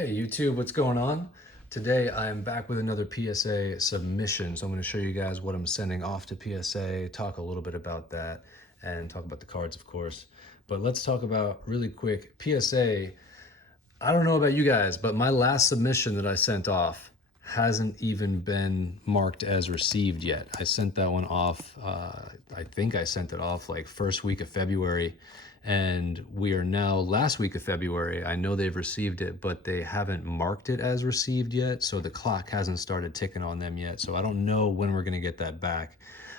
Hey YouTube, what's going on? Today I'm back with another PSA submission. So I'm going to show you guys what I'm sending off to PSA, talk a little bit about that, and talk about the cards, of course. But let's talk about really quick PSA. I don't know about you guys, but my last submission that I sent off hasn't even been marked as received yet. I sent that one off, I think I sent it off like first week of February, and we are now last week of February. I know they've received it, but they haven't marked it as received yet, so the clock hasn't started ticking on them yet. So I don't know when we're gonna get that back.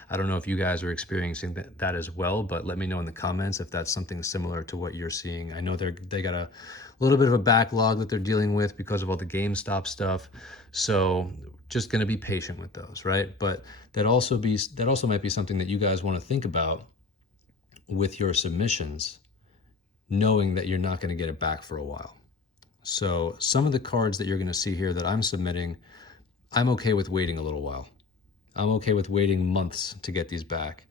I don't know if you guys are experiencing that as well, but let me know in the comments if that's something similar to what you're seeing. I know they got a little bit of a backlog that they're dealing with because of all the GameStop stuff. So just going to be patient with those, right? But that also might be something that you guys want to think about with your submissions, knowing that you're not going to get it back for a while. So some of the cards that you're going to see here that I'm submitting, I'm okay with waiting a little while. I'm okay with waiting months to get these back.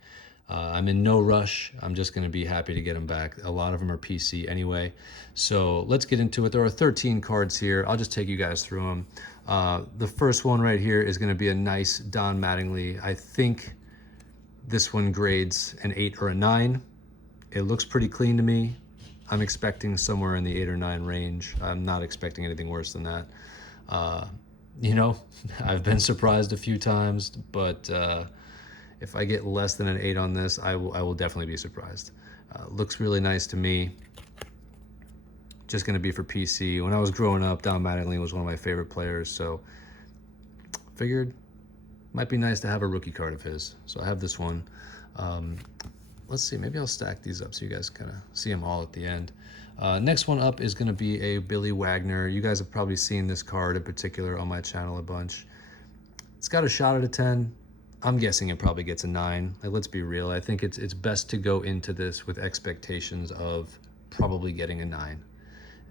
I'm in no rush. I'm just going to be happy to get them back. A lot of them are PC anyway. So let's get into it. There are 13 cards here. I'll just take you guys through them. The first one right here is going to be a nice Don Mattingly. I think this one grades an 8 or a 9. It looks pretty clean to me. I'm expecting somewhere in the 8 or 9 range. I'm not expecting anything worse than that. You know, I've been surprised a few times, but if I get less than an 8 on this, I will definitely be surprised. Looks really nice to me. Just going to be for PC. When I was growing up, Don Mattingly was one of my favorite players, so figured might be nice to have a rookie card of his. So I have this one. Let's see, maybe I'll stack these up so you guys kind of see them all at the end. Next one up is going to be a Billy Wagner. You guys have probably seen this card in particular on my channel a bunch. It's got a shot at a 10. I'm guessing it probably gets a 9. Like, let's be real. I think it's best to go into this with expectations of probably getting a 9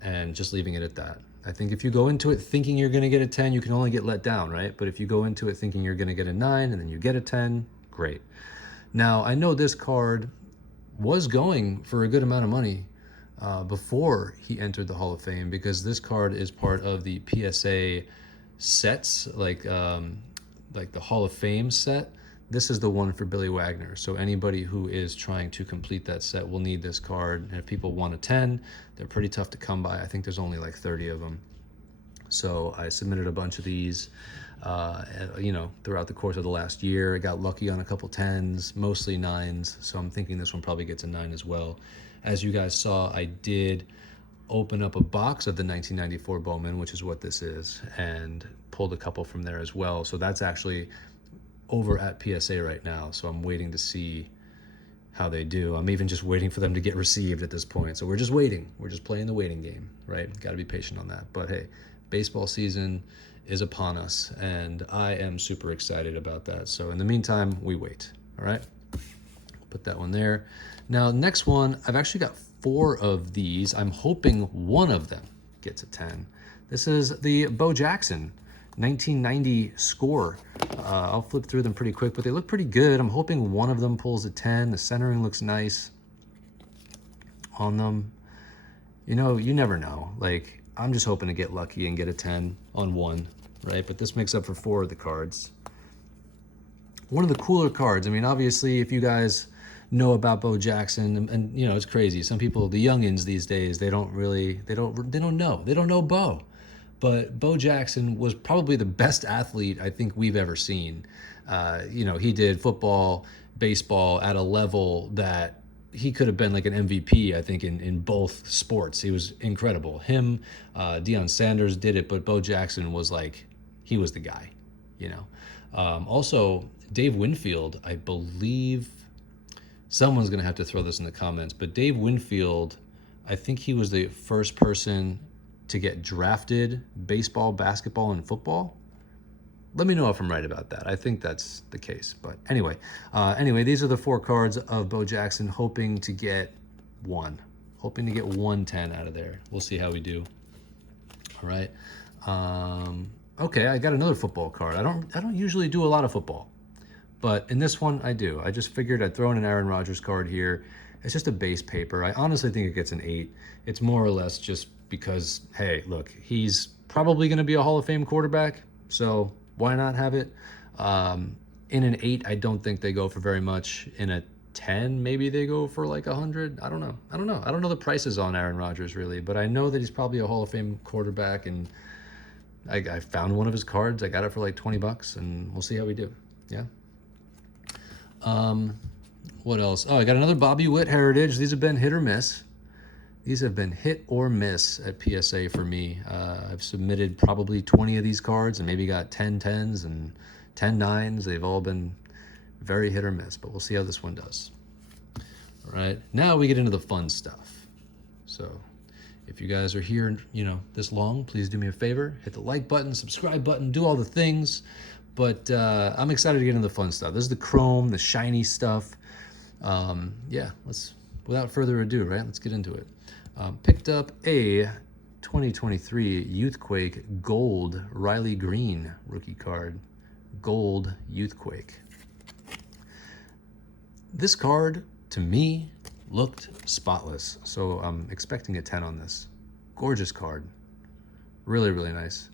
and just leaving it at that. I think if you go into it thinking you're going to get a 10, you can only get let down, right? But if you go into it thinking you're going to get a 9 and then you get a 10, great. Now, I know this card was going for a good amount of money before he entered the Hall of Fame, because this card is part of the PSA sets, like the Hall of Fame set. This is the one for Billy Wagner. So anybody who is trying to complete that set will need this card. And if people want a 10, they're pretty tough to come by. I think there's only like 30 of them. So I submitted a bunch of these, you know, throughout the course of the last year. I got lucky on a couple 10s, mostly 9s. So I'm thinking this one probably gets a 9 as well. As you guys saw, I did open up a box of the 1994 Bowman, which is what this is, and pulled a couple from there as well. So that's actually over at PSA right now. So I'm waiting to see how they do. I'm even just waiting for them to get received at this point. So we're just waiting. We're just playing the waiting game, right? Got to be patient on that. But hey, baseball season is upon us, and I am super excited about that. So in the meantime, we wait. All right. Put that one there. Now, next one, I've actually got 4 of these. I'm hoping one of them gets a 10. This is the Bo Jackson 1990 score. I'll flip through them pretty quick, but they look pretty good. I'm hoping one of them pulls a 10. The centering looks nice on them. You know, you never know. Like, I'm just hoping to get lucky and get a 10 on one, right? But this makes up for 4 of the cards. One of the cooler cards. I mean, obviously, if you guys know about Bo Jackson, and you know, it's crazy. Some people, the youngins these days, they don't know Bo. But Bo Jackson was probably the best athlete I think we've ever seen. You know, he did football, baseball at a level that he could have been like an MVP, I think, in both sports. He was incredible. Him, Deion Sanders did it, but Bo Jackson was like, he was the guy, you know. Also, Dave Winfield, I believe, someone's going to have to throw this in the comments, but Dave Winfield, I think he was the first person to get drafted baseball, basketball, and football. Let me know if I'm right about that. I think that's the case. But anyway, these are the 4 cards of Bo Jackson, hoping to get one 10 out of there. We'll see how we do. All right. Okay, I got another football card. I don't usually do a lot of football, but in this one I do. I just figured I'd throw in an Aaron Rodgers card here. It's just a base paper. I honestly think it gets an 8. It's more or less just because, hey, look, he's probably going to be a Hall of Fame quarterback, so why not have it? In an 8, I don't think they go for very much. In a 10, maybe they go for like 100. I don't know. I don't know the prices on Aaron Rodgers really, but I know that he's probably a Hall of Fame quarterback, and I found one of his cards. I got it for like 20 bucks, and we'll see how we do. Yeah. What else? Oh, I got another Bobby Witt Heritage. These have been hit or miss. These have been hit or miss at PSA for me. I've submitted probably 20 of these cards and maybe got 10 10s and 10 9s. They've all been very hit or miss, but we'll see how this one does. All right, now we get into the fun stuff. So if you guys are here, this long, please do me a favor, hit the like button, subscribe button, do all the things. But I'm excited to get into the fun stuff. This is the chrome, the shiny stuff. Yeah, without further ado, right? Let's get into it. Picked up a 2023 Youthquake Gold Riley Greene rookie card. Gold Youthquake. This card, to me, looked spotless. So I'm expecting a 10 on this. Gorgeous card. Really, really nice.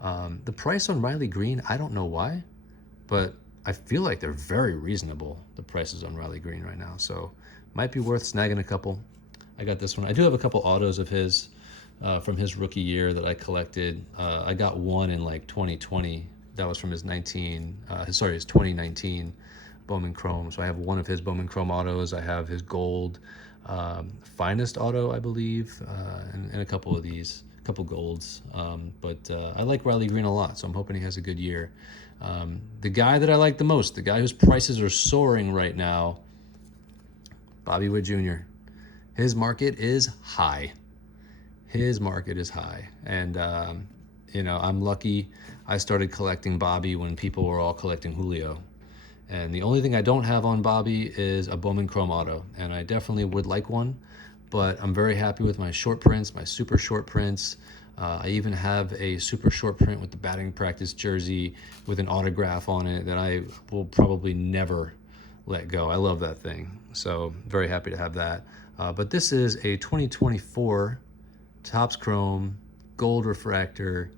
The price on Riley Greene, I don't know why, but I feel like they're very reasonable, the prices on Riley Greene right now. So might be worth snagging a couple. I got this one. I do have a couple autos of his from his rookie year that I collected. I got one in like 2020. That was from his 2019 Bowman Chrome. So I have one of his Bowman Chrome autos. I have his gold finest auto, I believe, and a couple of these, couple golds. But I like Riley Greene a lot, so I'm hoping he has a good year. The guy that I like the most, the guy whose prices are soaring right now, Bobby Witt Jr. His market is high. His market is high. And, I'm lucky I started collecting Bobby when people were all collecting Julio. And the only thing I don't have on Bobby is a Bowman Chrome auto. And I definitely would like one, but I'm very happy with my short prints, my super short prints. I even have a super short print with the batting practice jersey with an autograph on it that I will probably never let go. I love that thing. So very happy to have that. But this is a 2024 Topps Chrome Gold Refractor.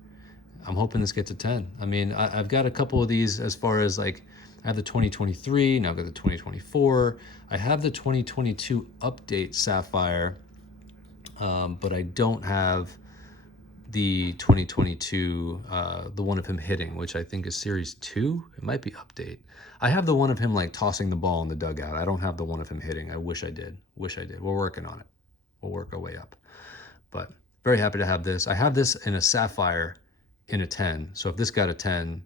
I'm hoping this gets a 10. I mean, I've got a couple of these as far as like, I have the 2023, now I've got the 2024. I have the 2022 update Sapphire, but I don't have the 2022, the one of him hitting, which I think is Series 2. It might be update. I have the one of him like tossing the ball in the dugout. I don't have the one of him hitting. I wish I did. We're working on it. We'll work our way up. But very happy to have this. I have this in a Sapphire in a 10. So if this got a 10,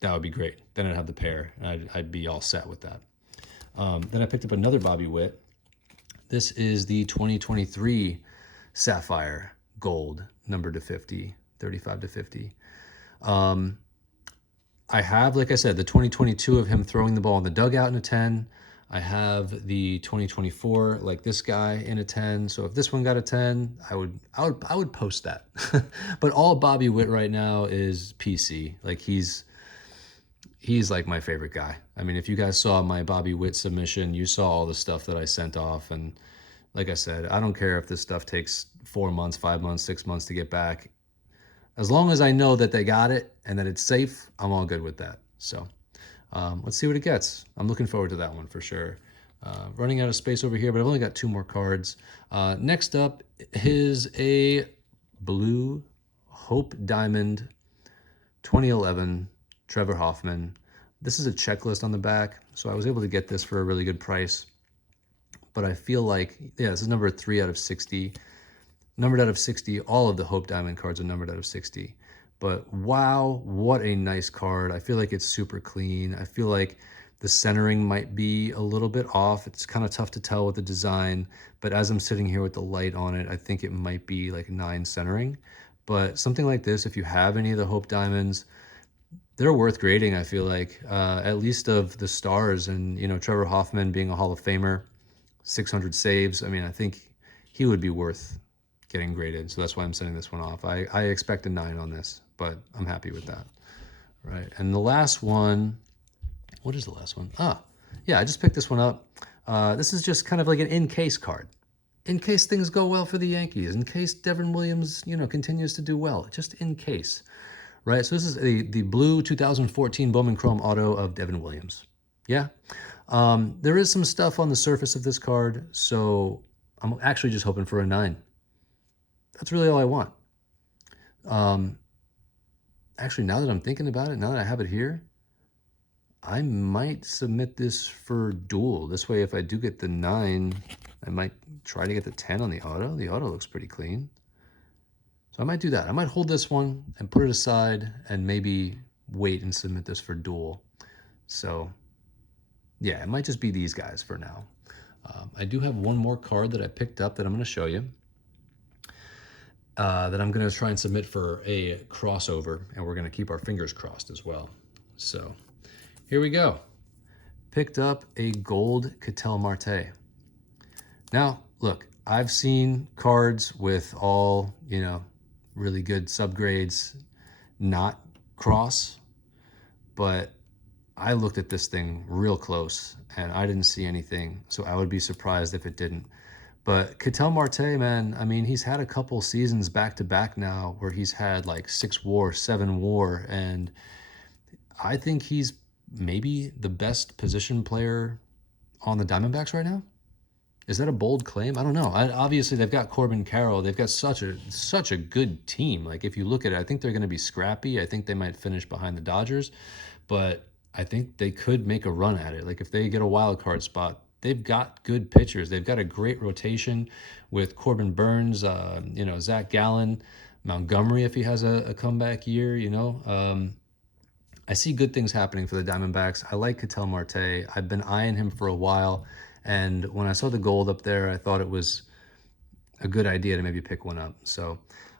that would be great. Then I'd have the pair, and I'd be all set with that. Then I picked up another Bobby Witt. This is the 2023 Sapphire Gold, numbered to 50, 35 to 50. I have, like I said, the 2022 of him throwing the ball in the dugout in a 10. I have the 2024, like this guy, in a 10. So if this one got a 10, I would post that. But all Bobby Witt right now is PC. Like he's like my favorite guy. I mean, if you guys saw my Bobby Witt submission, you saw all the stuff that I sent off. And like I said, I don't care if this stuff takes 4 months, 5 months, 6 months to get back. As long as I know that they got it and that it's safe, I'm all good with that. So let's see what it gets. I'm looking forward to that one for sure. Running out of space over here, but I've only got 2 more cards. Next up is a Blue Hope Diamond 2011 Trevor Hoffman. This is a checklist on the back, so I was able to get this for a really good price. But I feel like, yeah, this is number 3 out of 60. Numbered out of 60. All of the Hope Diamond cards are numbered out of 60. But wow, what a nice card. I feel like it's super clean. I feel like the centering might be a little bit off. It's kind of tough to tell with the design, but as I'm sitting here with the light on it, I think it might be like 9 centering. But something like this, if you have any of the Hope Diamonds, they're worth grading, I feel like, at least of the stars. And, Trevor Hoffman being a Hall of Famer, 600 saves. I mean, I think he would be worth getting graded. So that's why I'm sending this one off. I expect a 9 on this, but I'm happy with that. Right. And the last one, what is the last one? Yeah, I just picked this one up. This is just kind of like an in-case card. in case things go well for the Yankees, in case Devin Williams, continues to do well, just in case, right? So this is the blue 2014 Bowman Chrome auto of Devin Williams. Yeah. There is some stuff on the surface of this card, so I'm actually just hoping for a 9. That's really all I want. Actually, now that I'm thinking about it, now that I have it here, I might submit this for dual. This way, if I do get the 9, I might try to get the 10 on the auto. The auto looks pretty clean. So I might do that. I might hold this one and put it aside and maybe wait and submit this for dual. So yeah, it might just be these guys for now. I do have one more card that I picked up that I'm going to show you. That I'm going to try and submit for a crossover, and we're going to keep our fingers crossed as well. So here we go. Picked up a gold Ketel Marte. Now, look, I've seen cards with all, really good subgrades not cross, but I looked at this thing real close and I didn't see anything, so I would be surprised if it didn't. But Ketel Marte, man, I mean, he's had a couple seasons back to back now where he's had like 6 WAR, 7 WAR, and I think he's maybe the best position player on the Diamondbacks right now. Is that a bold claim? I don't know. Obviously, they've got Corbin Carroll. They've got such a good team. Like, if you look at it, I think they're going to be scrappy. I think they might finish behind the Dodgers, but I think they could make a run at it. Like, if they get a wild card spot, they've got good pitchers. They've got a great rotation with Corbin Burns, Zach Gallen, Montgomery if he has a comeback year, I see good things happening for the Diamondbacks. I like Ketel Marte. I've been eyeing him for a while, and when I saw the gold up there, I thought it was a good idea to maybe pick one up. So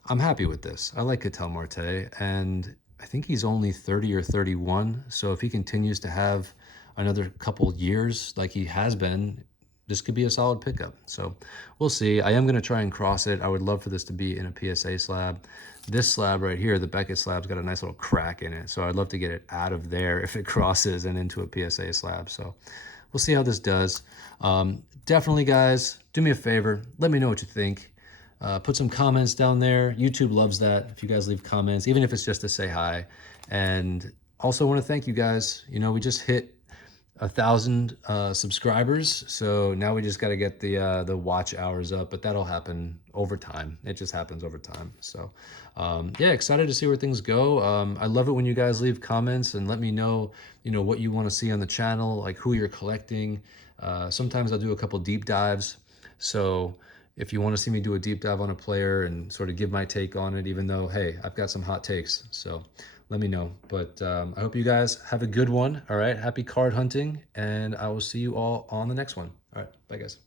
I'm happy with this. I like Ketel Marte, and I think he's only 30 or 31, so if he continues to have another couple years like he has been, this could be a solid pickup. So we'll see. I am going to try and cross it. I would love for this to be in a PSA slab. This slab right here, the Beckett slab's got a nice little crack in it, so I'd love to get it out of there if it crosses and into a PSA slab. So we'll see how this does. Definitely, guys, do me a favor. Let me know what you think. Put some comments down there. YouTube loves that if you guys leave comments, even if it's just to say hi. And also want to thank you guys. We just hit 1,000 subscribers, so now we just got to get the watch hours up, but that'll happen over time. It just happens over time. So yeah, excited to see where things go. I love it when you guys leave comments and let me know what you want to see on the channel, like who you're collecting. Sometimes I'll do a couple deep dives, so if you want to see me do a deep dive on a player and sort of give my take on it, even though, hey, I've got some hot takes, so let me know. But I hope you guys have a good one. All right, happy card hunting, and I will see you all on the next one. All right, bye guys.